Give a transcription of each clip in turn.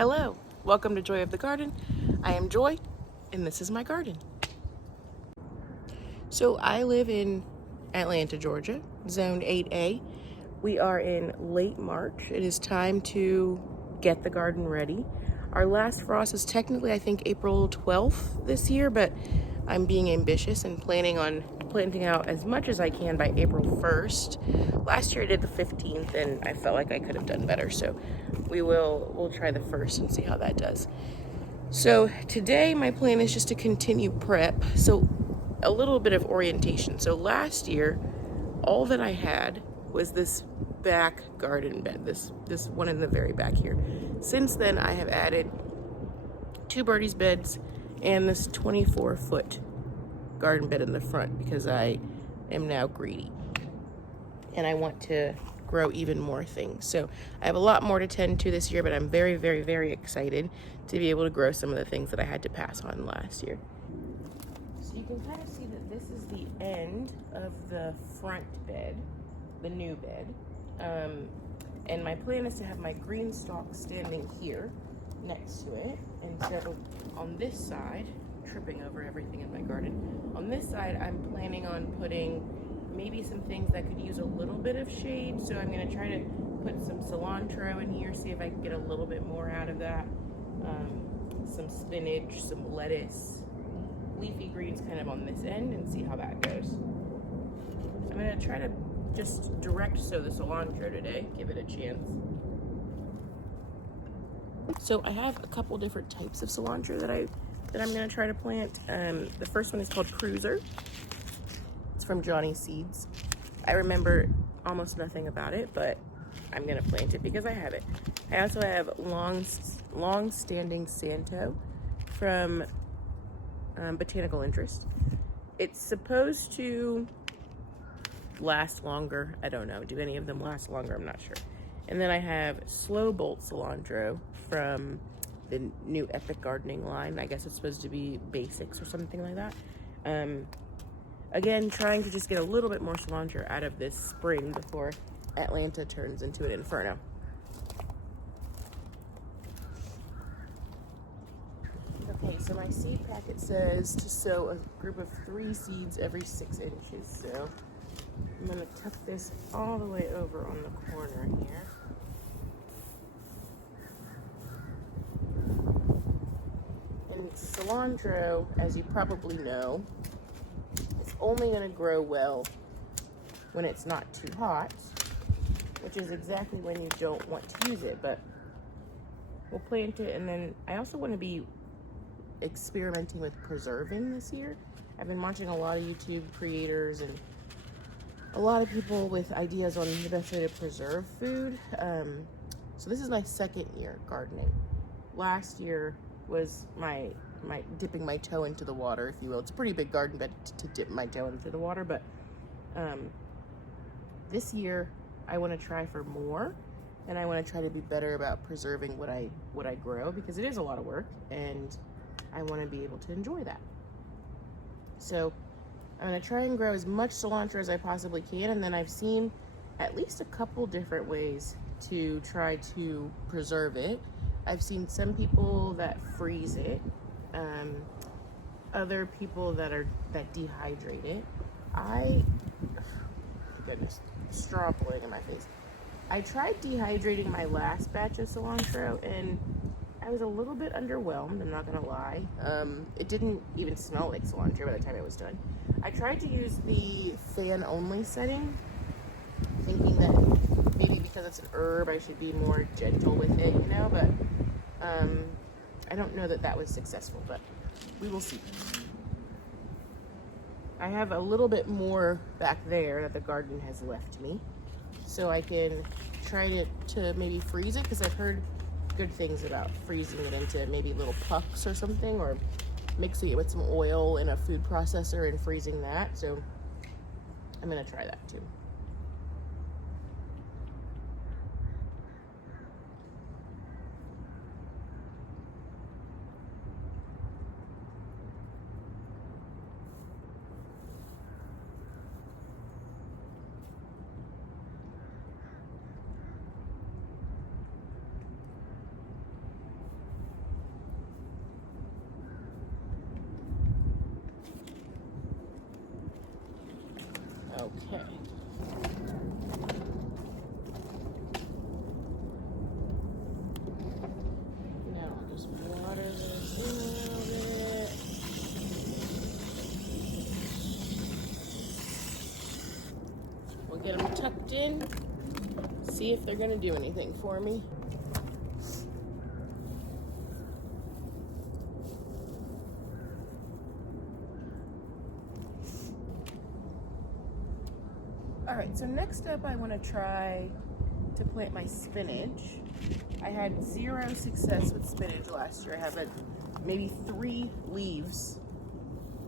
Hello, welcome to Joy of the Garden. I am Joy, and this is my garden. So I live in Atlanta, Georgia, Zone 8A. We are in late March. It is time to get the garden ready. Our last frost is technically, I think, April 12th this year, but I'm being ambitious and planning on planting out as much as I can by April 1st. Last year I did the 15th, and I felt like I could have done better, so we'll try the 1st and see how that does. So today my plan is just to continue prep. So a little bit of orientation. So last year, all that I had was this back garden bed, this one in the very back here. Since then, I have added 2 birdies beds and this 24-foot garden bed in the front because I am now greedy and I want to grow even more things. So I have a lot more to tend to this year, but I'm very, very, very excited to be able to grow some of the things that I had to pass on last year. So you can kind of see that this is the end of the front bed, the new bed. And my plan is to have my green stalk standing here next to it. And so on this side, tripping over everything in my garden, on this side I'm planning on putting maybe some things that could use a little bit of shade. So I'm going to try to put some cilantro in here, see if I can get a little bit more out of that. Some spinach, some lettuce, leafy greens kind of on this end, and see how that goes. I'm going to try to just direct sow the cilantro today, give it a chance. So I have a couple different types of cilantro that I'm going to try to plant. The first one is called Cruiser. It's from Johnny Seeds. I remember almost nothing about it, but I'm going to plant it because I have it. I also have long-standing Santo from Botanical Interest. It's supposed to last longer. I don't know. Do any of them last longer? I'm not sure. And then I have Slow Bolt cilantro from the new Epic Gardening line. I guess it's supposed to be basics or something like that. Again, trying to just get a little bit more cilantro out of this spring before Atlanta turns into an inferno. Okay, so my seed packet says to sow a group of 3 seeds every 6 inches. So I'm going to tuck this all the way over on the corner here. And cilantro, as you probably know, is only going to grow well when it's not too hot, which is exactly when you don't want to use it. But we'll plant it, and then I also want to be experimenting with preserving this year. I've been watching a lot of YouTube creators and a lot of people with ideas on the best way to preserve food. So this is my 2nd year gardening. Last year was my dipping my toe into the water, if you will. It's a pretty big garden bed to dip my toe into the water, but this year I want to try for more, and I want to try to be better about preserving what I grow, because it is a lot of work and I want to be able to enjoy that. So I'm going to try and grow as much cilantro as I possibly can, and then I've seen at least a couple different ways to try to preserve it. I've seen some people that freeze it, other people that dehydrate it. Goodness, straw blowing in my face. I tried dehydrating my last batch of cilantro, and I was a little bit underwhelmed, I'm not gonna lie. It didn't even smell like cilantro by the time it was done. I tried to use the fan only setting, thinking that maybe because it's an herb I should be more gentle with it, you know, but I don't know that was successful, but we will see. I have a little bit more back there that the garden has left me, so I can try to maybe freeze it, because I've heard good things about freezing it into maybe little pucks or something, or mixing it with some oil in a food processor and freezing that. So I'm gonna try that too. Okay. Now I'll just water this in a little bit. We'll get them tucked in, see if they're gonna do anything for me. All right, so next up I want to try to plant my spinach. I had 0 success with spinach last year. I have maybe 3 leaves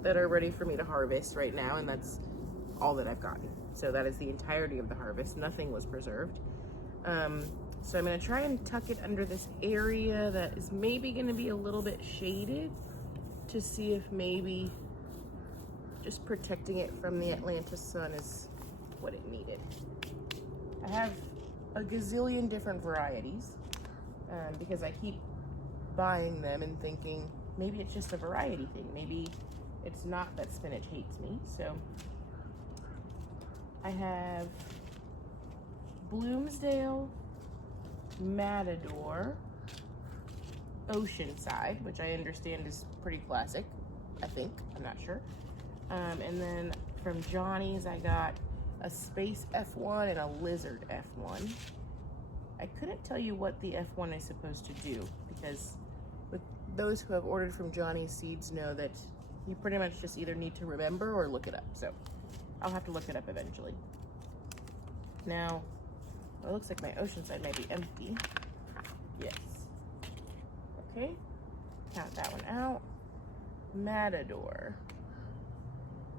that are ready for me to harvest right now, and that's all that I've gotten. So that is the entirety of the harvest. Nothing was preserved. So I'm gonna try and tuck it under this area that is maybe gonna be a little bit shaded to see if maybe just protecting it from the Atlanta sun is what it needed. I have a gazillion different varieties because I keep buying them and thinking maybe it's just a variety thing. Maybe it's not that spinach hates me. So I have Bloomsdale, Matador, Oceanside, which I understand is pretty classic, I think, I'm not sure. And then from Johnny's, I got a Space F1 and a Lizard F1. I couldn't tell you what the F1 is supposed to do because with those who have ordered from Johnny's Seeds know that you pretty much just either need to remember or look it up. So I'll have to look it up eventually. Now, well, it looks like my Oceanside might be empty. Yes. Okay, count that one out. Matador.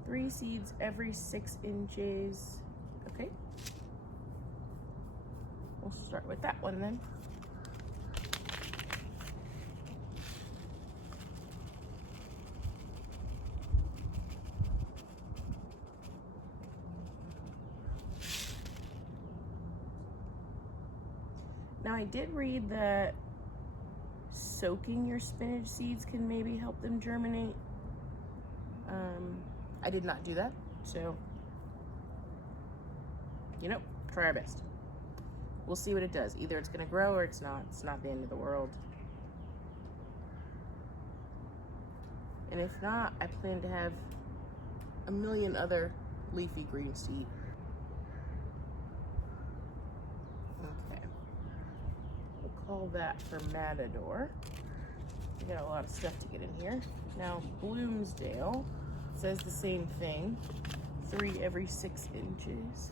3 seeds every 6 inches. Okay. We'll start with that one then. Now I did read that soaking your spinach seeds can maybe help them germinate. I did not do that, so, you know, try our best. We'll see what it does. Either it's gonna grow or it's not. It's not the end of the world. And if not, I plan to have a million other leafy greens to eat. Okay. We'll call that for Matador. We got a lot of stuff to get in here. Now, Bloomsdale says the same thing. 3 every 6 inches.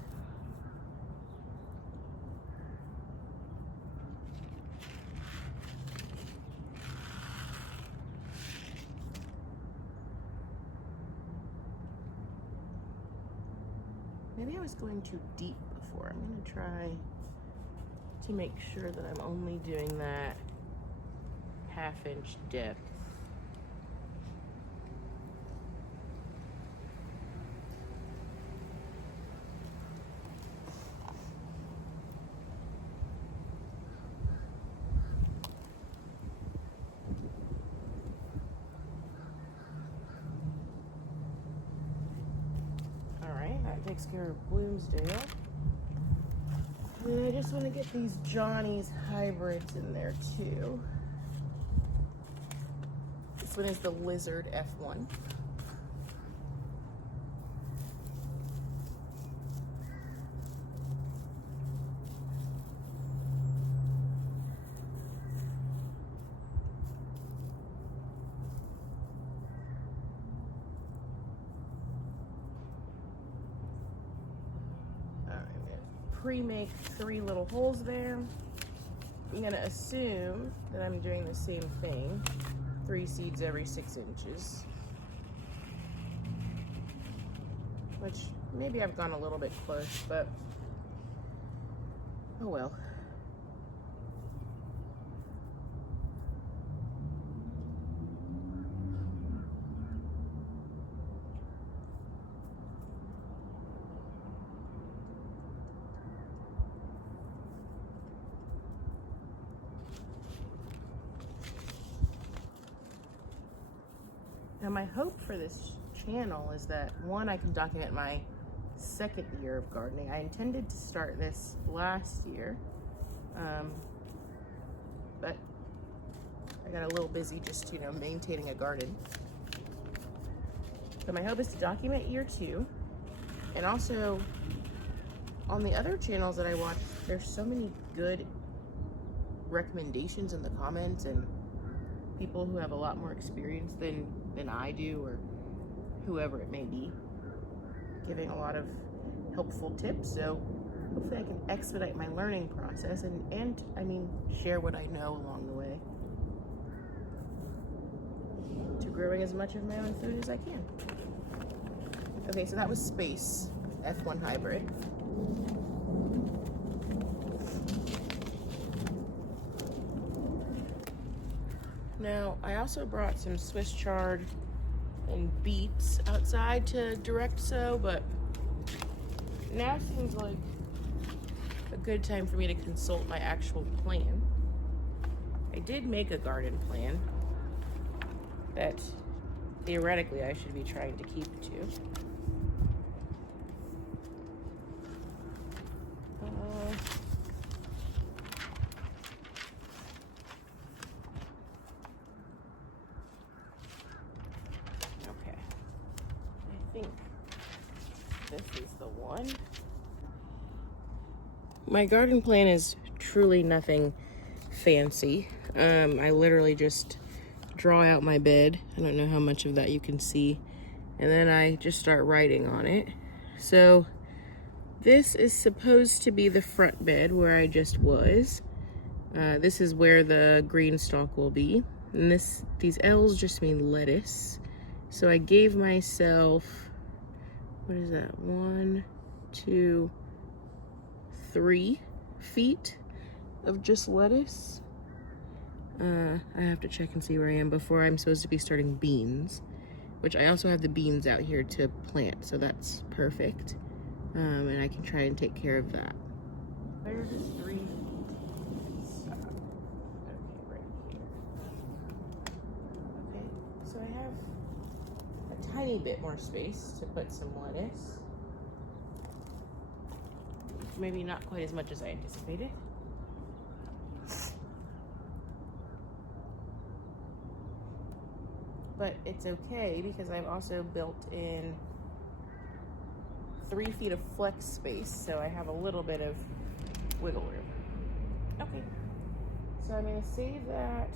Maybe I was going too deep before. I'm gonna try to make sure that I'm only doing that 1/2 inch depth. That takes care of Bloomsdale. And I just want to get these Johnny's hybrids in there too. This one is the Lizard F1. Pre-make 3 little holes there. I'm gonna assume that I'm doing the same thing. 3 seeds every 6 inches. Which maybe I've gone a little bit close, but oh well. Now my hope for this channel is that, one, I can document my second year of gardening. I intended to start this last year, but I got a little busy just, maintaining a garden. So my hope is to document year 2. And also, on the other channels that I watch, there's so many good recommendations in the comments, and people who have a lot more experience than I do, or whoever it may be, giving a lot of helpful tips. So hopefully I can expedite my learning process and share what I know along the way to growing as much of my own food as I can. Okay, so that was Space F1 Hybrid. Now, I also brought some Swiss chard and beets outside to direct sow, but now seems like a good time for me to consult my actual plan. I did make a garden plan that theoretically I should be trying to keep to. Okay, I think this is the one. My garden plan is truly nothing fancy. I literally just draw out my bed. I don't know how much of that you can see. And then I just start writing on it. So this is supposed to be the front bed where I just was. This is where the green stalk will be. And these L's just mean lettuce. So I gave myself, what is that? 1, 2, 3 feet of just lettuce. I have to check and see where I am before I'm supposed to be starting beans, which I also have the beans out here to plant, so that's perfect. And I can try and take care of that. Where does 3 stop? Okay, right here. Okay, so I have a tiny bit more space to put some lettuce. Maybe not quite as much as I anticipated. But it's okay because I've also built in 3 feet of flex space, so I have a little bit of wiggle room. Okay, so I'm gonna save that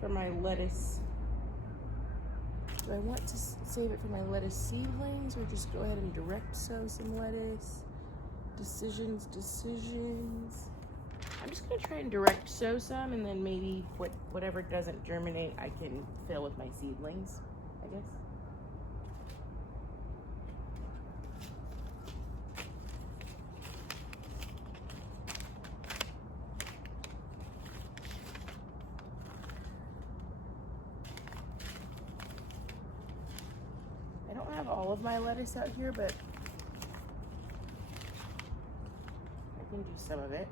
for my lettuce. Do I want to save it for my lettuce seedlings, or just go ahead and direct sow some lettuce? Decisions. I'm just gonna try and direct sow some, and then maybe whatever doesn't germinate I can fill with my seedlings, I guess. I don't have all of my lettuce out here, but I can do some of it.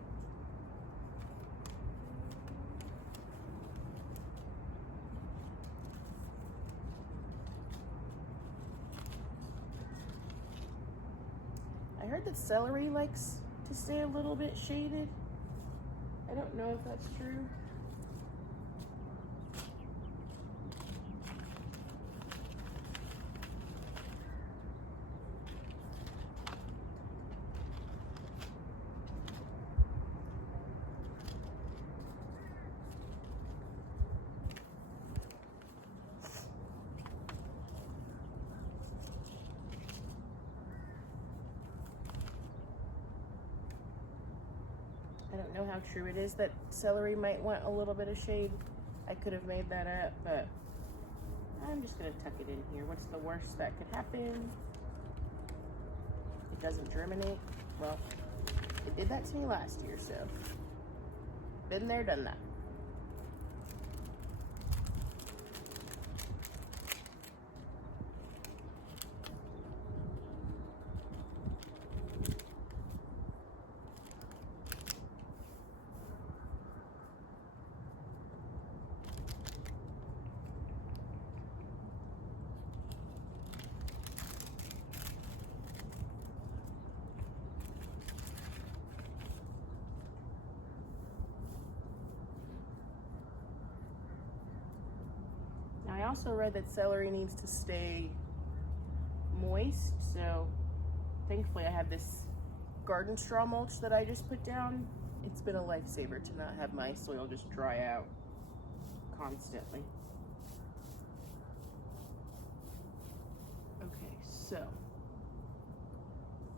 I heard that celery likes to stay a little bit shaded. I don't know if that's true. I don't know how true it is that celery might want a little bit of shade. I could have made that up, but I'm just gonna tuck it in here. What's the worst that could happen? It doesn't germinate. Well, it did that to me last year, so been there, done that. also read that celery needs to stay moist, so thankfully I have this garden straw mulch that I just put down. It's been a lifesaver to not have my soil just dry out constantly. Okay, so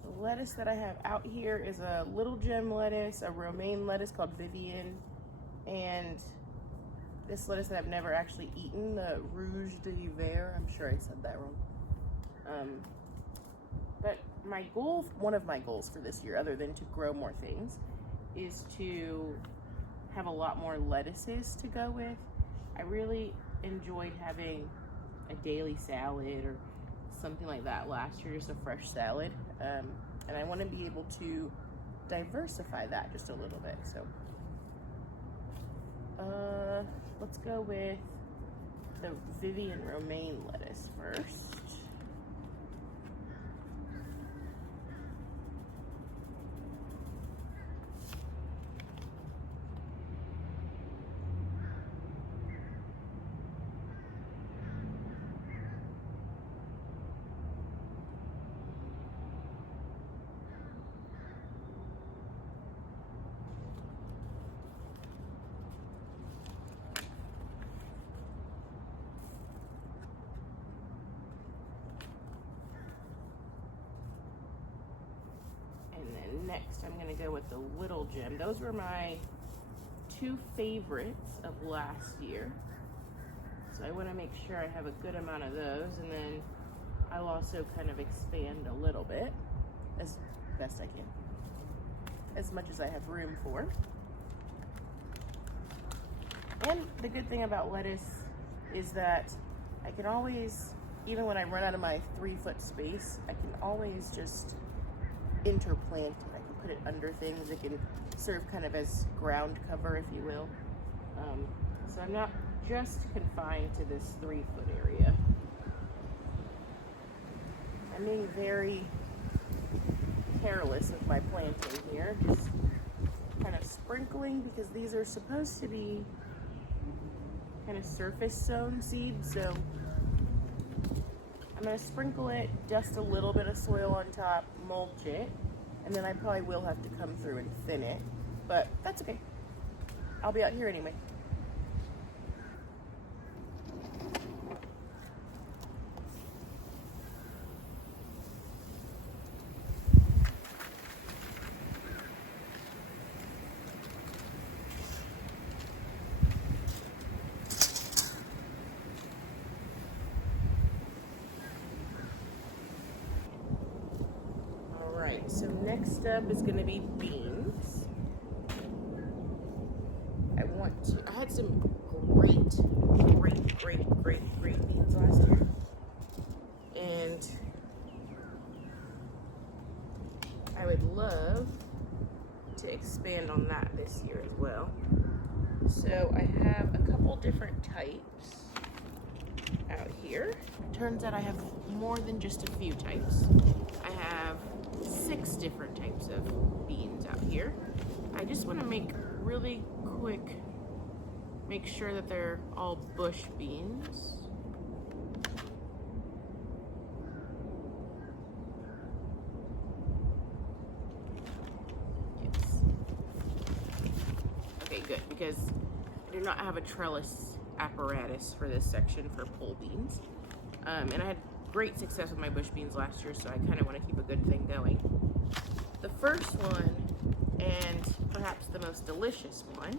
the lettuce that I have out here is a little gem lettuce, a romaine lettuce called Vivian, and this lettuce that I've never actually eaten, the Rouge d'Hiver. I'm sure I said that wrong. But my goal, one of my goals for this year, other than to grow more things, is to have a lot more lettuces to go with. I really enjoyed having a daily salad or something like that last year, just a fresh salad. And I want to be able to diversify that just a little bit. So let's go with the Vivian romaine lettuce first. Next, I'm going to go with the little gem. Those were my two favorites of last year. So I want to make sure I have a good amount of those, and then I'll also kind of expand a little bit as best I can, as much as I have room for. And the good thing about lettuce is that I can always, even when I run out of my 3-foot space, I can always just interplant it. I can put it under things. It can serve kind of as ground cover, if you will. So I'm not just confined to this 3-foot area. I'm being very careless with my planting here, just kind of sprinkling, because these are supposed to be kind of surface sown seeds. So I'm going to sprinkle it, dust a little bit of soil on top, mulch it, and then I probably will have to come through and thin it, but that's okay. I'll be out here anyway. So next up is going to be beans. I had some great beans last year. And I would love to expand on that this year as well. So I have a couple different types out here. Turns out I have more than just a few types. I have 6 different types of beans out here. I just want to make really quick, make sure that they're all bush beans. Yes. Okay, good, because I do not have a trellis apparatus for this section for pole beans. And I had great success with my bush beans last year, so I kind of want to keep a good thing going. The first one, and perhaps the most delicious one,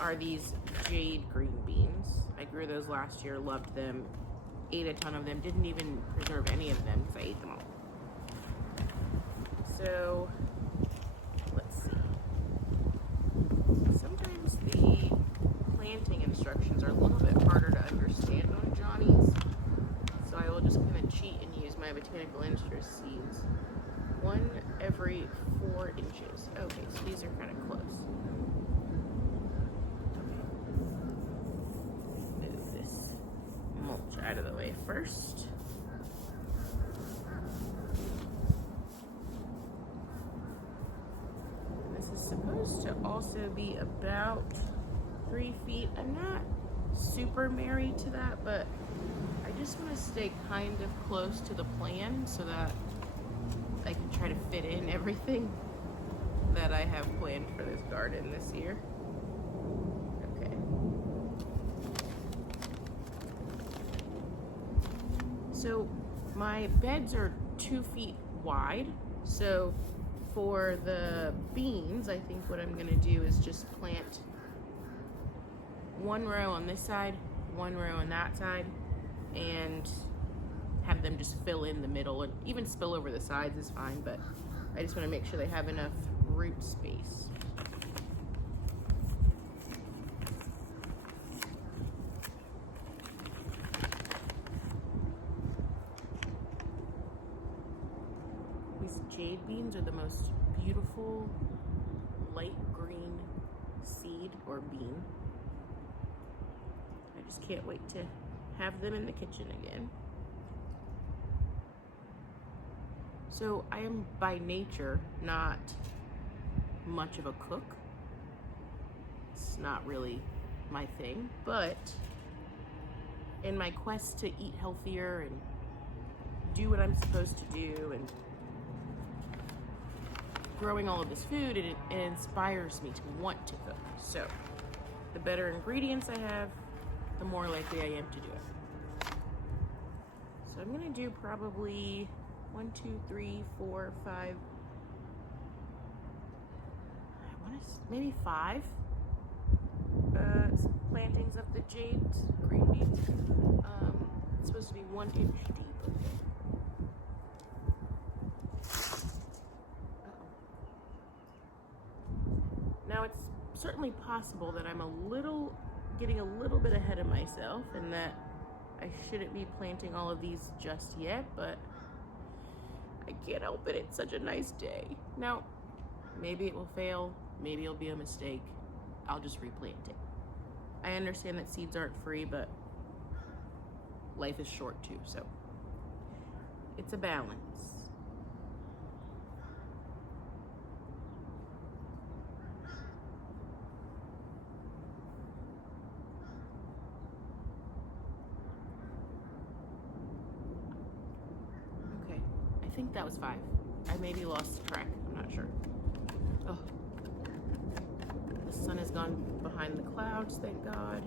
are these jade green beans. I grew those last year, loved them, ate a ton of them, didn't even preserve any of them because I ate them all. So, let's see. Sometimes the planting instructions are a little bit harder to understand on Johnny's. So I will just kind of cheat and use my botanical interest seeds. 1 every 4 inches. Okay, so these are kind of close. Move this mulch out of the way first. This is supposed to also be about 3 feet. I'm not super married to that, but I just want to stay kind of close to the plan so that I can try to fit in everything that I have planned for this garden this year. Okay. So my beds are 2 feet wide. So for the beans, I think what I'm gonna do is just plant 1 row on this side, 1 row on that side, and have them just fill in the middle, and even spill over the sides is fine, but I just want to make sure they have enough root space. These jade beans are the most beautiful light green seed or bean. I just can't wait to have them in the kitchen again. So I am by nature not much of a cook. It's not really my thing, but in my quest to eat healthier and do what I'm supposed to do and growing all of this food, it inspires me to want to cook. So the better ingredients I have, the more likely I am to do it. So I'm gonna do probably 1, 2, 3, 4, 5. Maybe 5 plantings of the jade green beans. It's supposed to be 1 inch deep. Now it's certainly possible that I'm getting a little bit ahead of myself and that I shouldn't be planting all of these just yet, but I can't help it. It's such a nice day. Now, maybe it will fail. Maybe it'll be a mistake. I'll just replant it. I understand that seeds aren't free, but life is short too, so it's a balance. Okay, I think that was 5. I maybe lost track, I'm not sure. Oh, the sun has gone behind the clouds, thank God.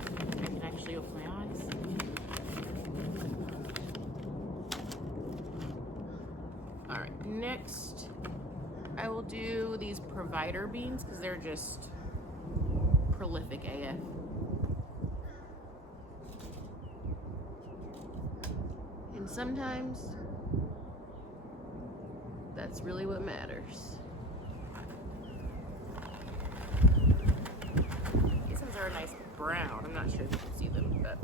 I can actually open my eyes. All right, next I will do these provider beans because they're just prolific AF. And sometimes that's really what matters. These ones are a nice brown. I'm not sure if you can see them, but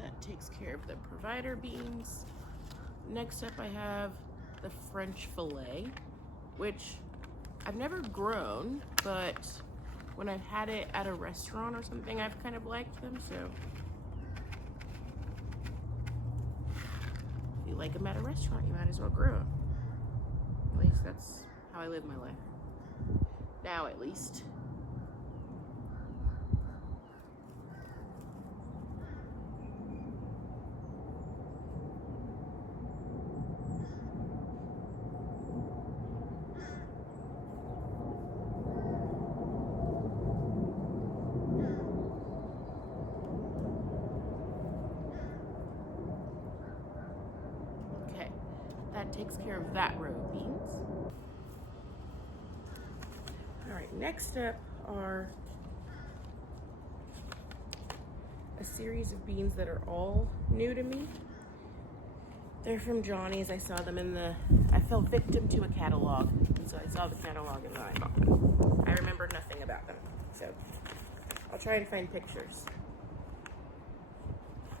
that takes care of the provider beans. Next up I have the French fillet, which I've never grown, but when I've had it at a restaurant or something, I've kind of liked them, so if you like them at a restaurant, you might as well grow them. At least that's how I live my life. Now, at least. that takes care of that row of beans. All right, next up are a series of beans that are all new to me. They're from Johnny's. I saw them I fell victim to a catalog. And so I saw the catalog and then I bought them. I remember nothing about them. So I'll try and find pictures.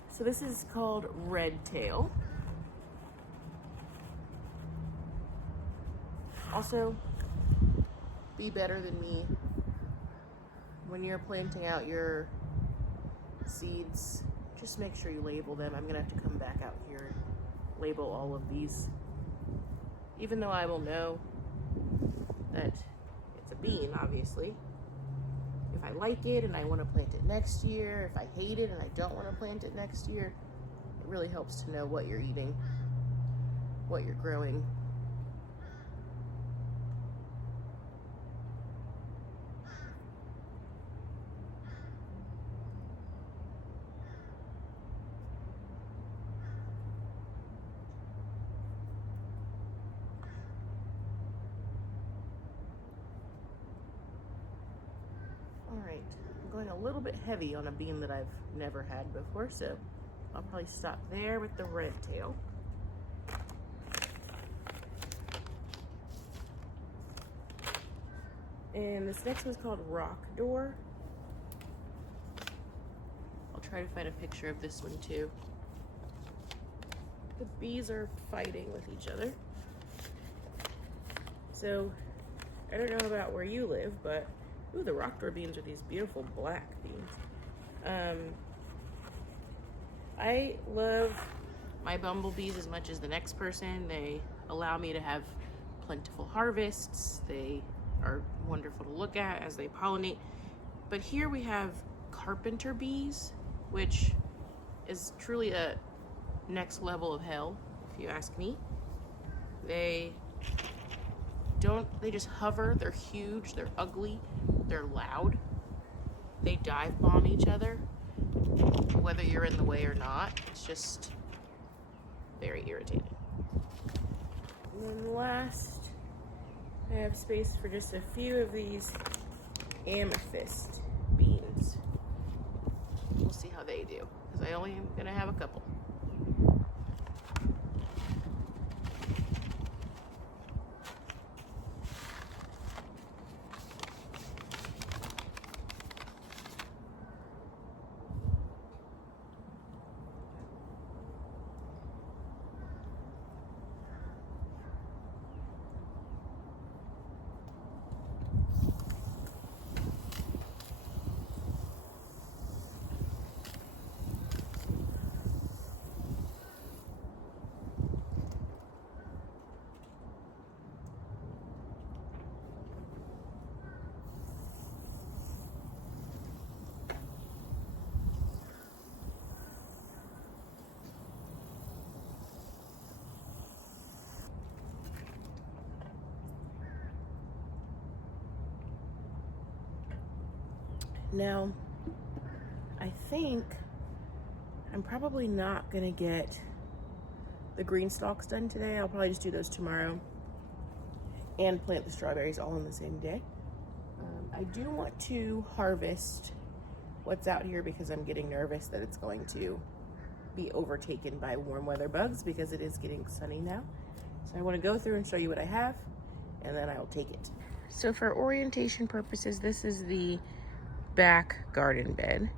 So this is called Red Tail. Also, be better than me when you're planting out your seeds. Just make sure you label them. I'm gonna have to come back out here and label all of these. Even though I will know that it's a bean, obviously. If I like it and I want to plant it next year, if I hate it and I don't want to plant it next year, it really helps to know what you're eating, what you're growing. Alright, I'm going a little bit heavy on a bean that I've never had before, so I'll probably stop there with the red tail. And this next one's called Rock Door. I'll try to find a picture of this one too. The bees are fighting with each other. So, I don't know about where you live, but ooh, the Rock Door beans are these beautiful black beans. I love my bumblebees as much as the next person. They allow me to have plentiful harvests. They are wonderful to look at as they pollinate. But here we have carpenter bees, which is truly a next level of hell, if you ask me. They just hover. They're huge, they're ugly, they're loud. They dive bomb each other, whether you're in the way or not. It's just very irritating. And then last, I have space for just a few of these amethyst beans. We'll see how they do, because I only am gonna have a couple. Now, I think I'm probably not gonna get the green stalks done today. I'll probably just do those tomorrow and plant the strawberries all in the same day. I do want to harvest what's out here because I'm getting nervous that it's going to be overtaken by warm weather bugs because it is getting sunny now. So I want to go through and show you what I have, and then I'll take it. So for orientation purposes, this is the back garden bed.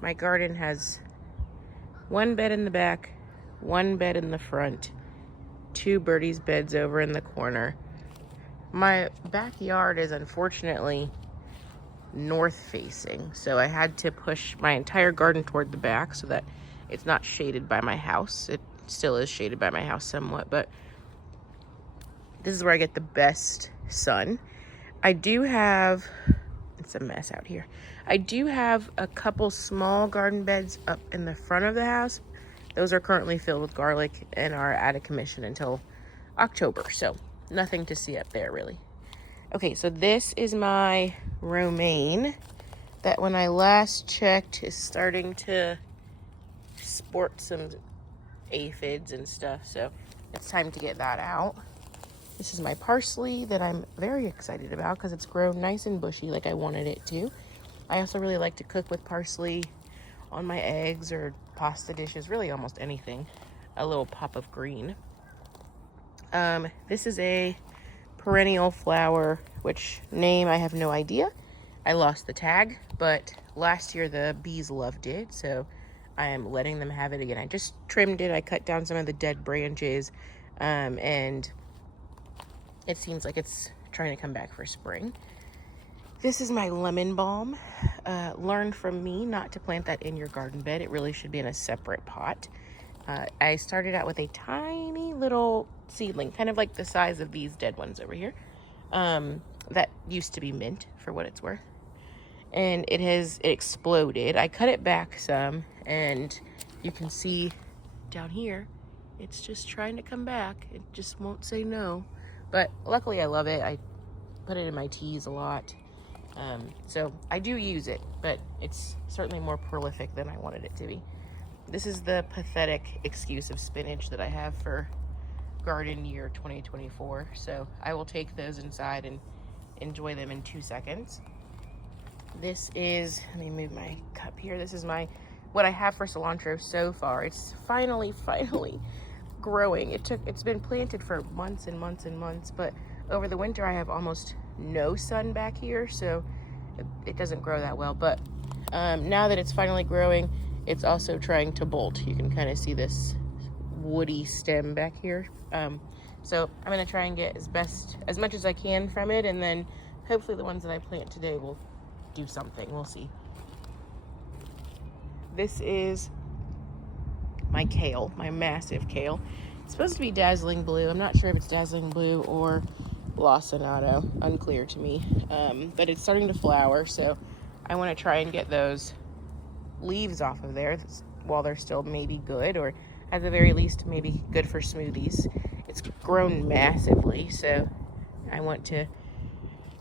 My garden has one bed in the back, one bed in the front, two birdies beds over in the corner. My backyard is unfortunately north facing, so I had to push my entire garden toward the back so that it's not shaded by my house. It still is shaded by my house somewhat, but this is where I get the best sun. I do have, it's a mess out here. I do have a couple small garden beds up in the front of the house. Those are currently filled with garlic and are out of commission until October, so nothing to see up there really. Okay, so this is my romaine that when I last checked is starting to sport some aphids and stuff, so it's time to get that out. This is my parsley that I'm very excited about because it's grown nice and bushy like I wanted it to. I also really like to cook with parsley on my eggs or pasta dishes, really almost anything. A little pop of green. This is a perennial flower, which name I have no idea. I lost the tag, but last year the bees loved it, so I am letting them have it again. I just trimmed it. I cut down some of the dead branches, and it seems like it's trying to come back for spring. This is my lemon balm. Learn from me not to plant that in your garden bed. It really should be in a separate pot. I started out with a tiny little seedling, kind of like the size of these dead ones over here. That used to be mint, for what it's worth. And it exploded. I cut it back some, and you can see down here, it's just trying to come back. It just won't say no. But luckily I love it. I put it in my teas a lot. So I do use it, but it's certainly more prolific than I wanted it to be. This is the pathetic excuse of spinach that I have for garden year 2024. So I will take those inside and enjoy them in 2 seconds. This is, let me move my cup here. This is what I have for cilantro so far. It's finally growing. It's been planted for months and months and months, but over the winter I have almost no sun back here, so it doesn't grow that well. But now that it's finally growing, it's also trying to bolt. You can kind of see this woody stem back here. So I'm gonna try and get as much as I can from it, and then hopefully the ones that I plant today will do something. We'll see. This is my kale, my massive kale. It's supposed to be dazzling blue. I'm not sure if it's dazzling blue or lacinato, unclear to me. But it's starting to flower, so I want to try and get those leaves off of there while they're still maybe good, or at the very least maybe good for smoothies. It's grown massively, so I want to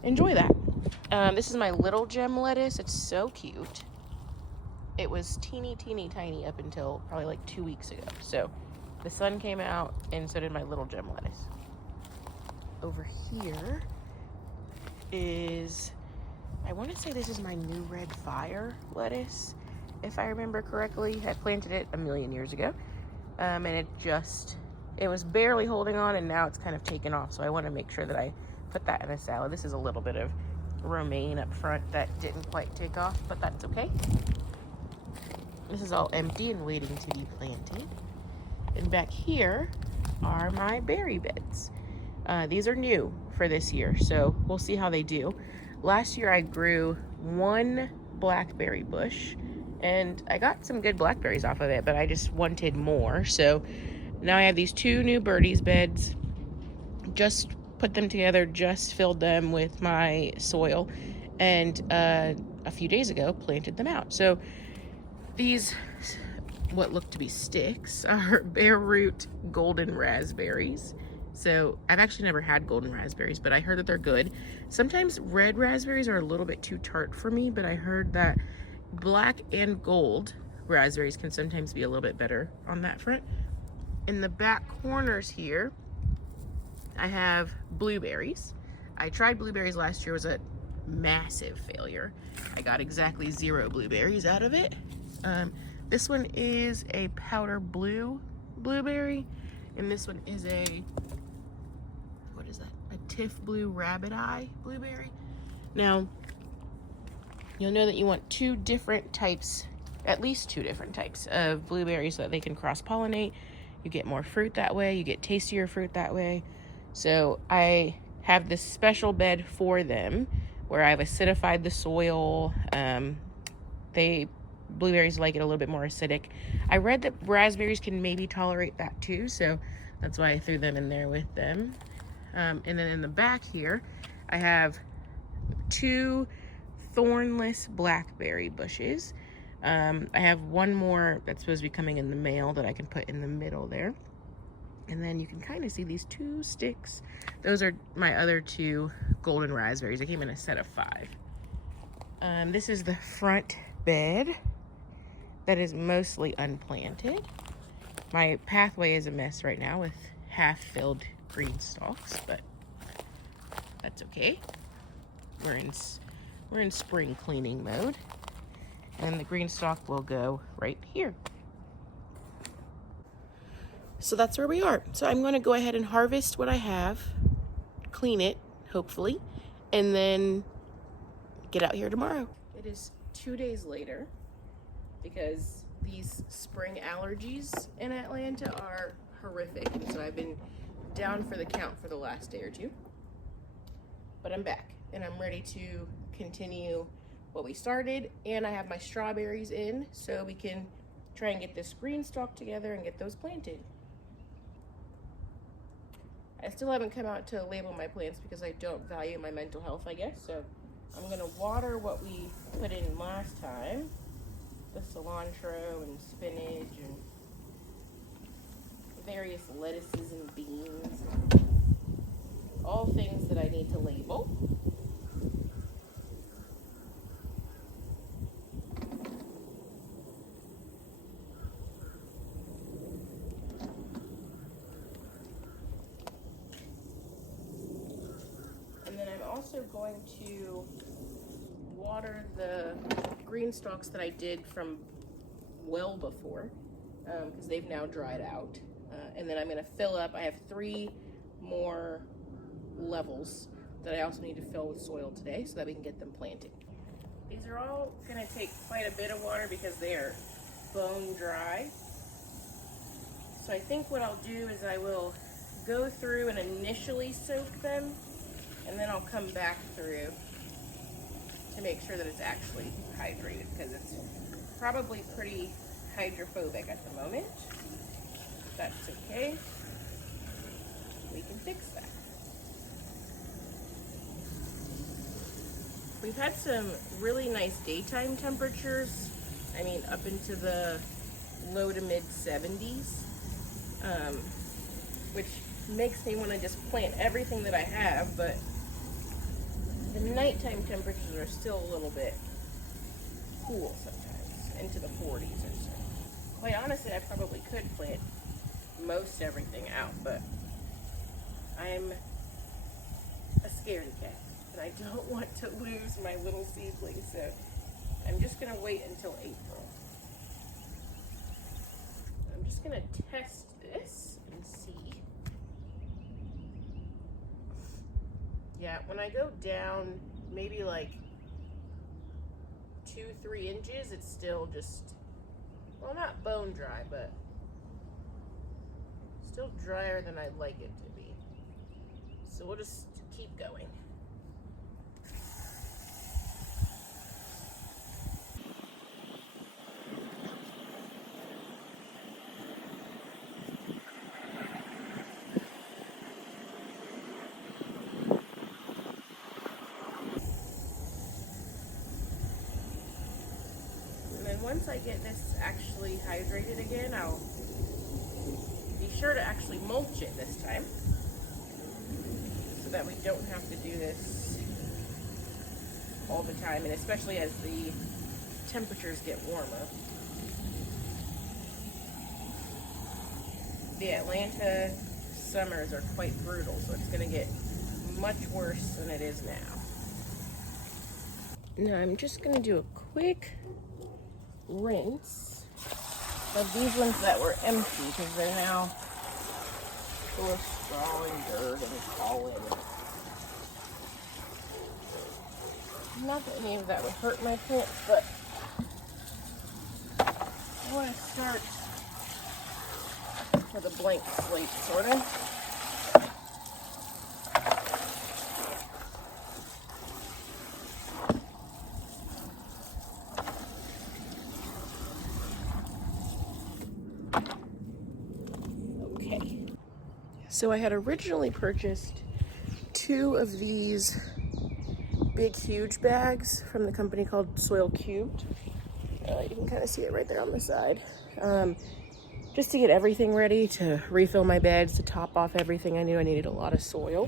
enjoy that. This is my little gem lettuce. It's so cute. It was teeny tiny up until probably like 2 weeks ago. So the sun came out, and so did my little gem lettuce. Over here is, I want to say this is my new red fire lettuce, if I remember correctly. I planted it a million years ago, and it was barely holding on, and now it's kind of taken off. So I want to make sure that I put that in a salad. This is a little bit of romaine up front that didn't quite take off, but that's okay. This is all empty and waiting to be planted. And back here are my berry beds. These are new for this year, so we'll see how they do. Last year I grew one blackberry bush, and I got some good blackberries off of it, but I just wanted more. So now I have these 2 new birdies beds. Just put them together, just filled them with my soil, and a few days ago planted them out. So these, what look to be sticks, are bare root golden raspberries. So I've actually never had golden raspberries, but I heard that they're good. Sometimes red raspberries are a little bit too tart for me, but I heard that black and gold raspberries can sometimes be a little bit better on that front. In the back corners here, I have blueberries. I tried blueberries last year. It was a massive failure. I got exactly 0 blueberries out of it. This one is a powder blue blueberry, and this one is a, what is that? A Tiff Blue Rabbit Eye blueberry. Now, you'll know that you want 2 different types, at least 2 different types of blueberries so that they can cross-pollinate. You get more fruit that way. You get tastier fruit that way. So I have this special bed for them where I've acidified the soil. Blueberries like it a little bit more acidic. I read that raspberries can maybe tolerate that too, so that's why I threw them in there with them. And then in the back here, I have 2 thornless blackberry bushes. I have one more that's supposed to be coming in the mail that I can put in the middle there. And then you can kind of see these 2 sticks. Those are my other 2 golden raspberries. They came in a set of 5. This is the front bed that is mostly unplanted. My pathway is a mess right now with half-filled green stalks, but that's okay. We're in spring cleaning mode, and the green stalk will go right here. So that's where we are. So I'm going to go ahead and harvest what I have, clean it, hopefully, and then get out here tomorrow. It is 2 days later because these spring allergies in Atlanta are horrific, and so I've been down for the count for the last day or two. But I'm back, and I'm ready to continue what we started, and I have my strawberries in so we can try and get this green stalk together and get those planted. I still haven't come out to label my plants because I don't value my mental health, I guess. So I'm gonna water what we put in last time, the cilantro and spinach and various lettuces and beans, all things that I need to label. Also going to water the green stalks that I did from well before because they've now dried out, and then I'm going to fill up. I have 3 more levels that I also need to fill with soil today so that we can get them planted. These are all going to take quite a bit of water because they are bone dry. So I think what I'll do is I will go through and initially soak them, and then I'll come back through to make sure that it's actually hydrated, because it's probably pretty hydrophobic at the moment. That's okay. We can fix that. We've had some really nice daytime temperatures. I mean, up into the low to mid 70s, which makes me want to just plant everything that I have, but the nighttime temperatures are still a little bit cool sometimes, into the 40s or so. Quite honestly, I probably could plant most everything out, but I'm a scaredy cat, and I don't want to lose my little seedlings, so I'm just going to wait until April. I'm just going to test this and see. Yeah, when I go down maybe like 2-3 inches, it's still just, well, not bone dry, but still drier than I'd like it to be. So we'll just keep going. Once I get this actually hydrated again, I'll be sure to actually mulch it this time so that we don't have to do this all the time, and especially as the temperatures get warmer. The Atlanta summers are quite brutal, so it's going to get much worse than it is now. Now I'm just going to do a quick rinse of these ones that were empty because they're now full of straw and dirt and pollen. Not that any of that would hurt my plants, but I want to start with a blank slate, sort of. So I had originally purchased 2 of these big, huge bags from the company called Soil Cubed. You can kind of see it right there on the side. Just to get everything ready to refill my beds, to top off everything. I knew I needed a lot of soil.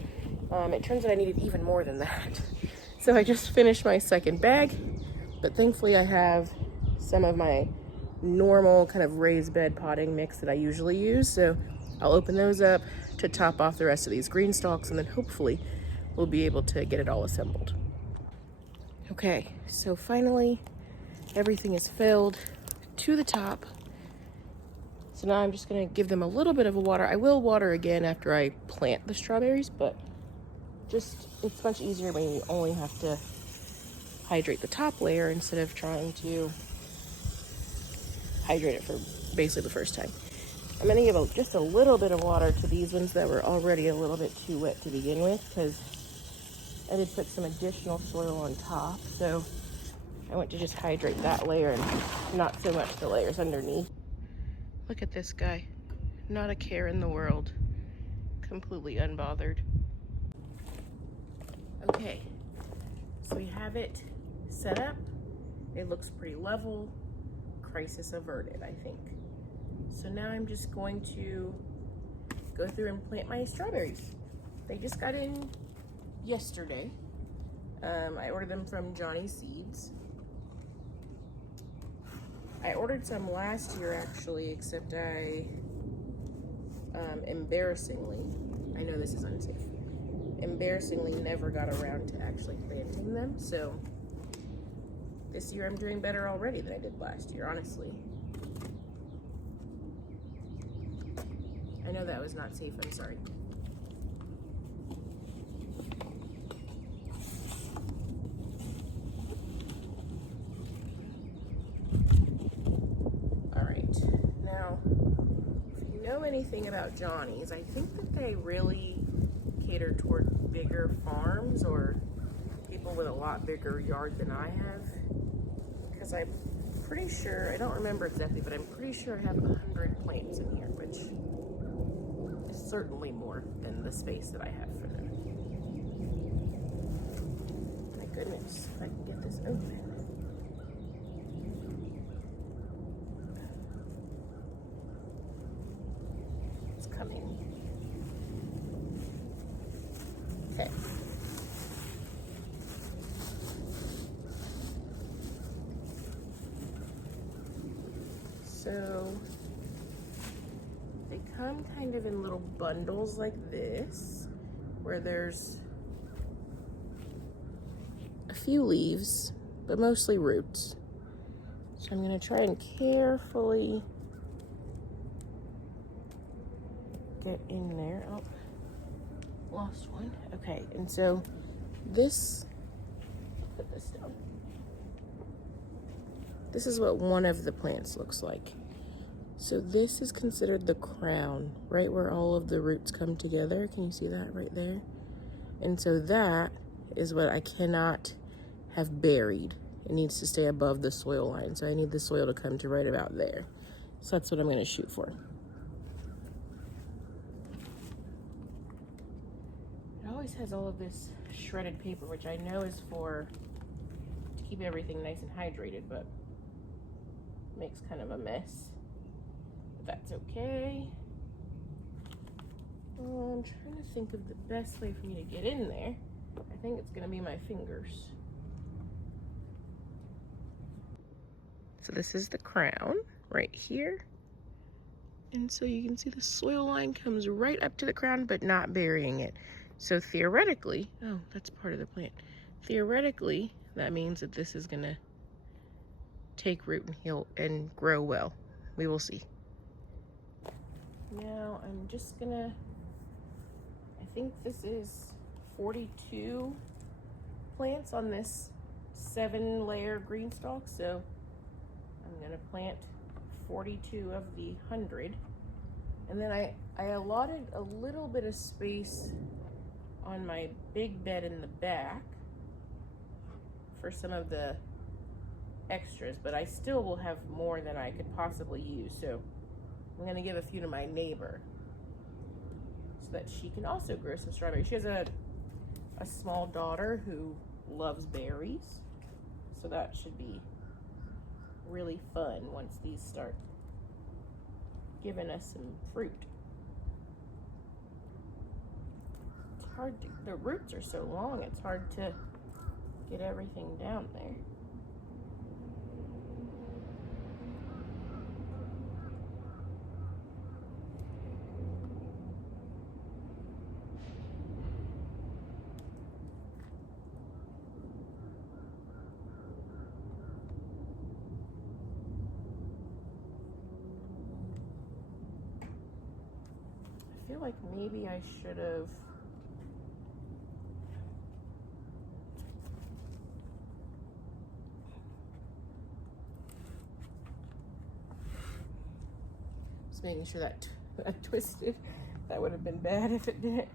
It turns out I needed even more than that. So I just finished my second bag, but thankfully I have some of my normal kind of raised bed potting mix that I usually use. So I'll open those up to top off the rest of these green stalks, and then hopefully we'll be able to get it all assembled. Okay, so finally everything is filled to the top. So now I'm just gonna give them a little bit of a water. I will water again after I plant the strawberries, but it's much easier when you only have to hydrate the top layer instead of trying to hydrate it for basically the first time. I'm gonna give just a little bit of water to these ones that were already a little bit too wet to begin with, because I did put some additional soil on top, so I want to just hydrate that layer and not so much the layers underneath. Look at this guy, not a care in the world, completely unbothered. Okay, so we have it set up. It looks pretty level, crisis averted, I think. So now I'm just going to go through and plant my strawberries. They just got in yesterday. I ordered them from Johnny Seeds. I ordered some last year actually, except I embarrassingly, I know this is unsafe, embarrassingly never got around to actually planting them. So this year I'm doing better already than I did last year, honestly. I know that was not safe, I'm sorry. Anything about Johnny's, I think that they really cater toward bigger farms or people with a lot bigger yard than I have, because I'm pretty sure, I don't remember exactly, but I'm pretty sure I have 100 plants in here, which is certainly more than the space that I have for them. My goodness, if I can get this open. Coming. Okay. So they come kind of in little bundles like this, where there's a few leaves, but mostly roots. So I'm going to try and carefully get in there. Oh, lost one. Okay, and so this, put this down. This is what one of the plants looks like. So this is considered the crown, right where all of the roots come together. Can you see that right there? And so that is what I cannot have buried. It needs to stay above the soil line. So I need the soil to come to right about there. So that's what I'm going to shoot for. Always has all of this shredded paper, which I know is to keep everything nice and hydrated, but makes kind of a mess. But that's okay. I'm trying to think of the best way for me to get in there. I think it's gonna be my fingers. So this is the crown right here. And so you can see the soil line comes right up to the crown, but not burying it. So theoretically, oh, that's part of the plant. Theoretically, that means that this is gonna take root and heal and grow well. We will see. Now I'm just gonna, I think this is 42 plants on this 7-layer green stalk. So I'm gonna plant 42 of the 100. And then I allotted a little bit of space on my big bed in the back for some of the extras, but I still will have more than I could possibly use. So I'm gonna give a few to my neighbor so that she can also grow some strawberries. She has a small daughter who loves berries, so that should be really fun once these start giving us some fruit. It's hard to, the roots are so long, it's hard to get everything down there. feel like maybe I should have just making sure that I twisted. That would have been bad if it didn't.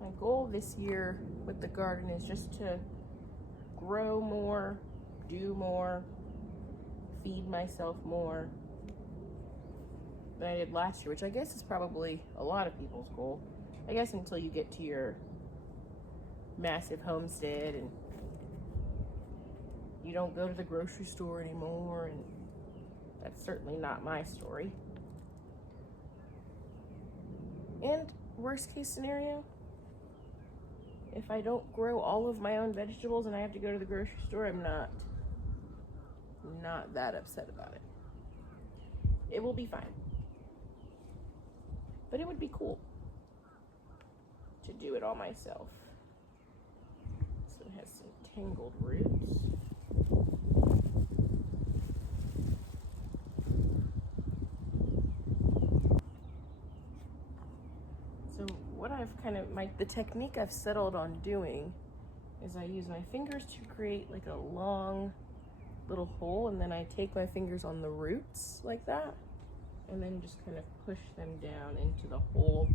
My goal this year with the garden is just to grow more, do more, feed myself more than I did last year, which I guess is probably a lot of people's goal. I guess until you get to your massive homestead and you don't go to the grocery store anymore, and that's certainly not my story. And worst case scenario, if I don't grow all of my own vegetables and I have to go to the grocery store, I'm not that upset about it. It will be fine. But it would be cool to do it all myself. So it has some tangled roots. So what I've the technique I've settled on doing is I use my fingers to create like a long little hole, and then I take my fingers on the roots like that, and then just kind of push them down into the hole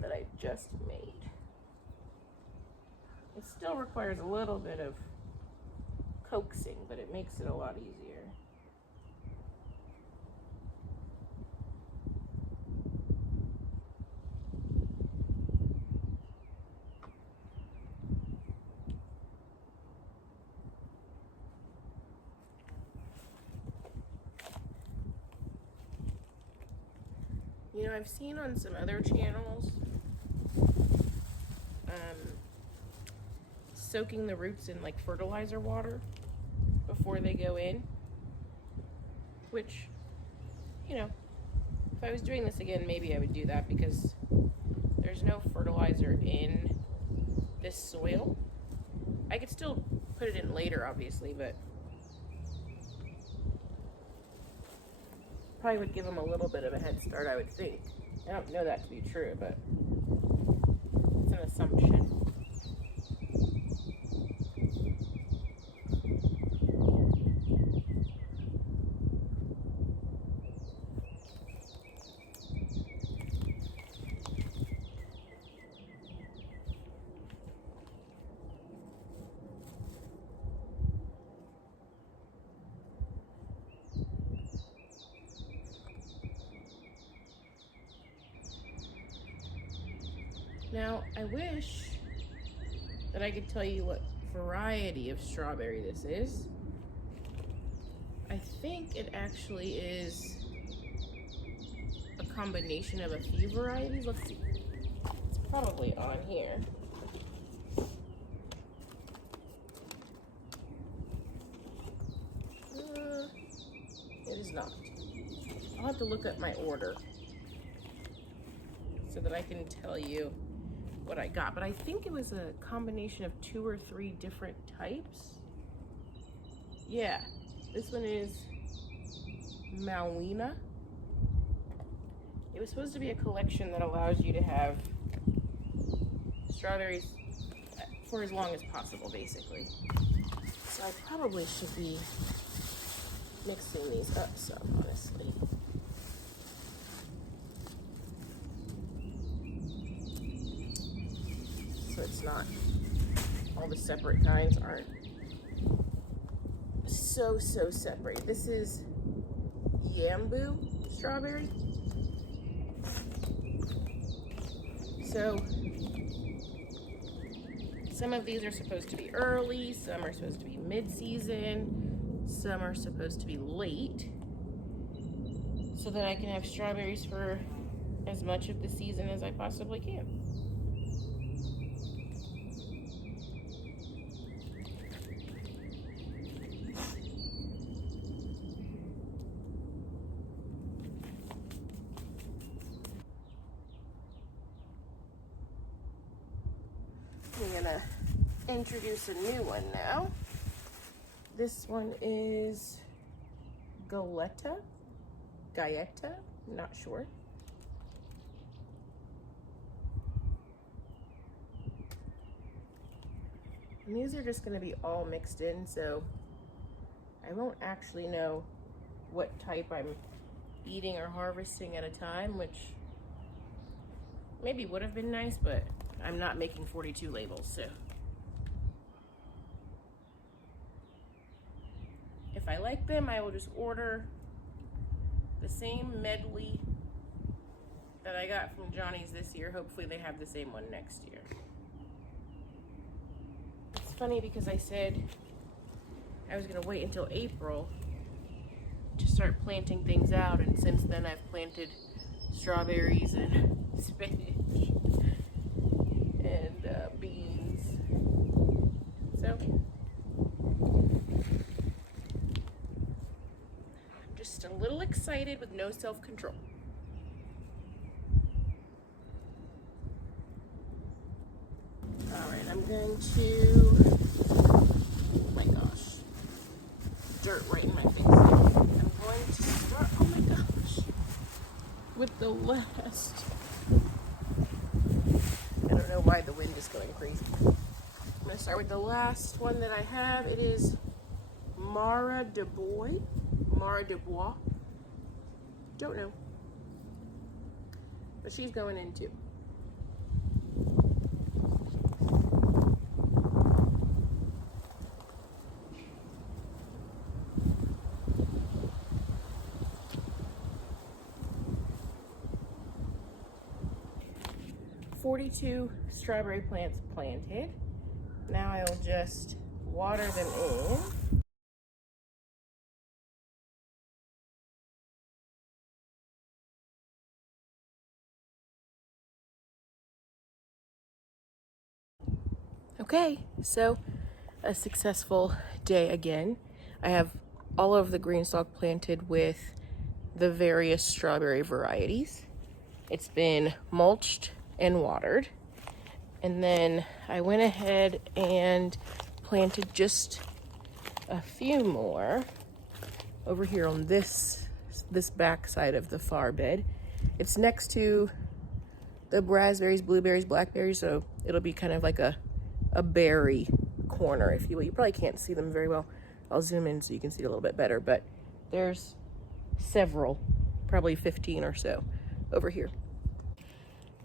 that I just made. It still requires a little bit of coaxing, but it makes it a lot easier. You know, I've seen on some other channels soaking the roots in like fertilizer water before they go in, which, you know, if I was doing this again, maybe I would do that because there's no fertilizer in this soil. I could still put it in later, obviously, but probably would give them a little bit of a head start, I would think. I don't know that to be true, but it's an assumption. Now, I wish that I could tell you what variety of strawberry this is. I think it actually is a combination of a few varieties. Let's see. It's probably on here. It is not. I'll have to look up my order so that I can tell you what I got, but I think it was a combination of 2 or 3 different types. Yeah, this one is Malwina. It was supposed to be a collection that allows you to have strawberries for as long as possible, basically. So I probably should be mixing these up some, honestly. So it's not, all the separate kinds aren't so separated. This is Yambu strawberry. So some of these are supposed to be early, some are supposed to be mid-season, some are supposed to be late, so that I can have strawberries for as much of the season as I possibly can. I'm gonna introduce a new one now. This one is Gaeta, not sure. And these are just going to be all mixed in, so I won't actually know what type I'm eating or harvesting at a time, which maybe would have been nice, but I'm not making 42 labels, so. If I like them, I will just order the same medley that I got from Johnny's this year. Hopefully they have the same one next year. It's funny because I said I was gonna wait until April to start planting things out, and since then I've planted strawberries and spinach and beans. So I'm just a little excited with no self-control. All right, I'm going to, oh my gosh, dirt right in my face. I'm going to start, oh my gosh, with the last, I don't know why the wind is going crazy. I'm going to start with the last one that I have. It is Mara de Bois. Don't know. But she's going in too. "42 strawberry plants planted. Now I'll just water them in. Okay, so a successful day again. I have all of the green stalk planted with the various strawberry varieties. It's been mulched and watered. And then I went ahead and planted just a few more over here on this back side of the far bed. It's next to the raspberries, blueberries, blackberries, so it'll be kind of like a berry corner, if you will. You probably can't see them very well. I'll zoom in so you can see it a little bit better, but there's several, probably 15 or so over here.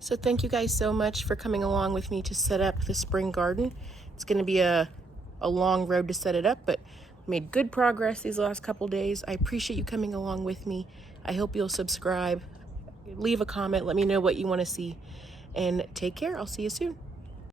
So thank you guys so much for coming along with me to set up the spring garden. It's going to be a long road to set it up, but we made good progress these last couple days. I appreciate you coming along with me. I hope you'll subscribe, leave a comment, let me know what you want to see, and take care. I'll see you soon.